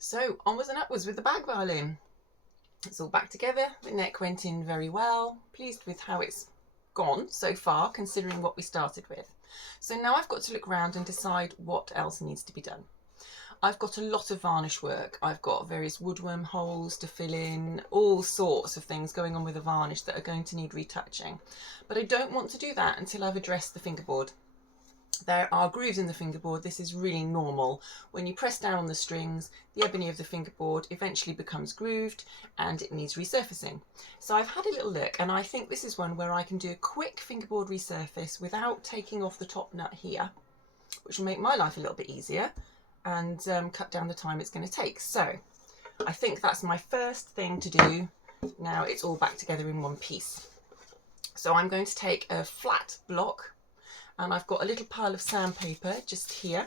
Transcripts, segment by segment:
So onwards and upwards with the bag violin. It's all back together. The neck went in very well. Pleased with how it's gone so far, considering what we started with. So now I've got to look around and decide what else needs to be done. I've got a lot of varnish work. I've got various woodworm holes to fill in, all sorts of things going on with the varnish that are going to need retouching. But I don't want to do that until I've addressed the fingerboard. There are grooves in the fingerboard. This is really normal. When you press down on the strings, the ebony of the fingerboard eventually becomes grooved and it needs resurfacing. So I've had a little look and I think this is one where I can do a quick fingerboard resurface without taking off the top nut here, which will make my life a little bit easier and cut down the time it's going to take. So I think that's my first thing to do. Now it's all back together in one piece. So I'm going to take a flat block, and I've got a little pile of sandpaper just here,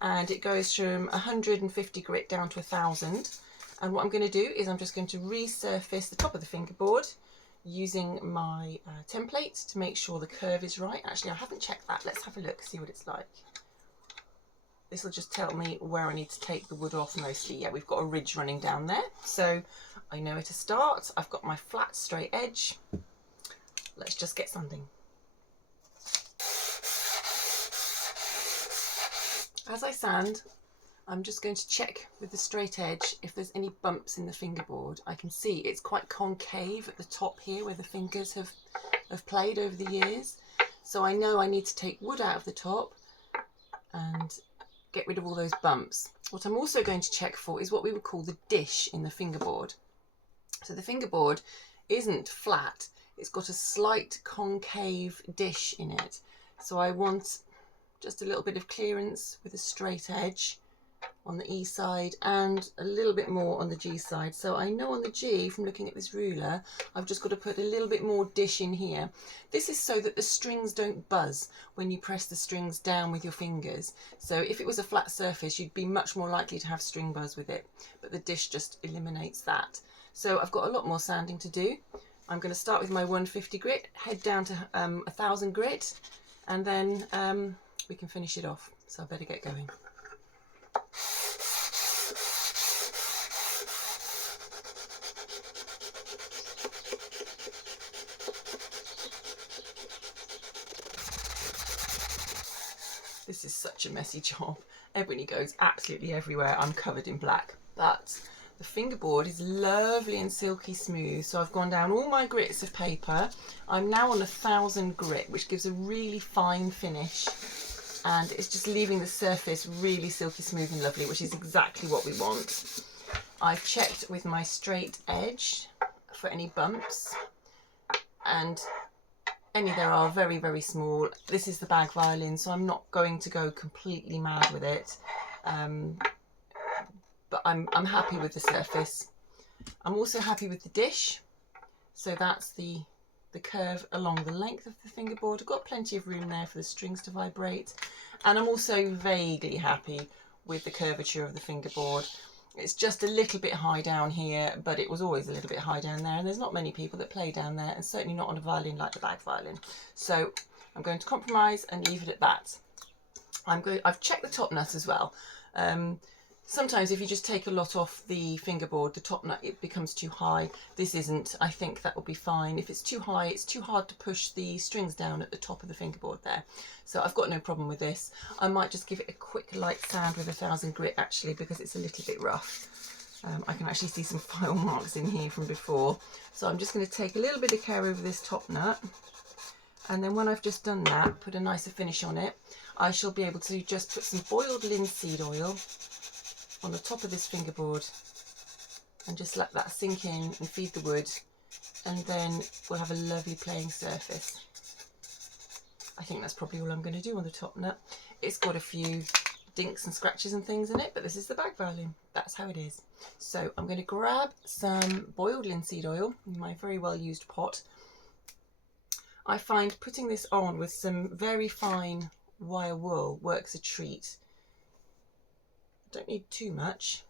and it goes from 150 grit down to 1000. And what I'm going to do is I'm just going to resurface the top of the fingerboard using my template to make sure the curve is right. Actually, I haven't checked that. Let's have a look, see what it's like. This will just tell me where I need to take the wood off mostly. Yeah, we've got a ridge running down there, so I know where to start. I've got my flat straight edge. Let's just get sanding. As I sand, I'm just going to check with the straight edge if there's any bumps in the fingerboard. I can see it's quite concave at the top here where the fingers have played over the years. So I know I need to take wood out of the top and get rid of all those bumps. What I'm also going to check for is what we would call the dish in the fingerboard. So the fingerboard isn't flat, it's got a slight concave dish in it. So I want just a little bit of clearance with a straight edge on the E side and a little bit more on the G side. So I know on the G, from looking at this ruler, I've just got to put a little bit more dish in here. This is so that the strings don't buzz when you press the strings down with your fingers. So if it was a flat surface, you'd be much more likely to have string buzz with it, but the dish just eliminates that. So I've got a lot more sanding to do. I'm going to start with my 150 grit, head down to 1000 grit, and then we can finish it off. So I better get going. This is such a messy job. Ebony goes absolutely everywhere. I'm covered in black, but the fingerboard is lovely and silky smooth. So I've gone down all my grits of paper. I'm now on 1000 grit, which gives a really fine finish. And it's just leaving the surface really silky smooth and lovely, which is exactly what we want. I've checked with my straight edge for any bumps, and any there are very, very small. This is the bag violin, so I'm not going to go completely mad with it, but I'm happy with the surface. I'm also happy with the dish, so that's the curve along the length of the fingerboard. I've got plenty of room there for the strings to vibrate, and I'm also vaguely happy with the curvature of the fingerboard. It's just a little bit high down here, but it was always a little bit high down there, and there's not many people that play down there, and certainly not on a violin like the bag violin. So I'm going to compromise and leave it at that. I've checked the top nut as well. Sometimes if you just take a lot off the fingerboard, the top nut, it becomes too high. This isn't. I think that will be fine. If it's too high, it's too hard to push the strings down at the top of the fingerboard there. So I've got no problem with this. I might just give it a quick light sand with 1000 grit actually, because it's a little bit rough. I can actually see some file marks in here from before. So I'm just going to take a little bit of care over this top nut. And then when I've just done that, put a nicer finish on it, I shall be able to just put some boiled linseed oil on the top of this fingerboard and just let that sink in and feed the wood, and then we'll have a lovely playing surface. I think that's probably all I'm going to do on the top nut. It's got a few dinks and scratches and things in it, but this is the bag violin. That's how it is. So I'm going to grab some boiled linseed oil in my very well used pot. I find putting this on with some very fine wire wool works a treat. Don't need too much,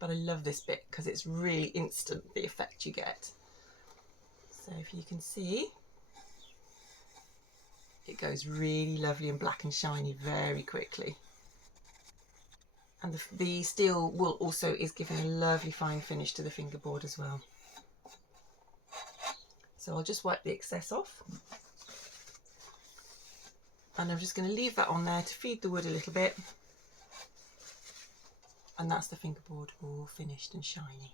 but I love this bit because it's really instant, the effect you get. So if you can see, it goes really lovely and black and shiny very quickly. And the steel wool also is giving a lovely fine finish to the fingerboard as well. So I'll just wipe the excess off. And I'm just going to leave that on there to feed the wood a little bit. And that's the fingerboard all finished and shiny.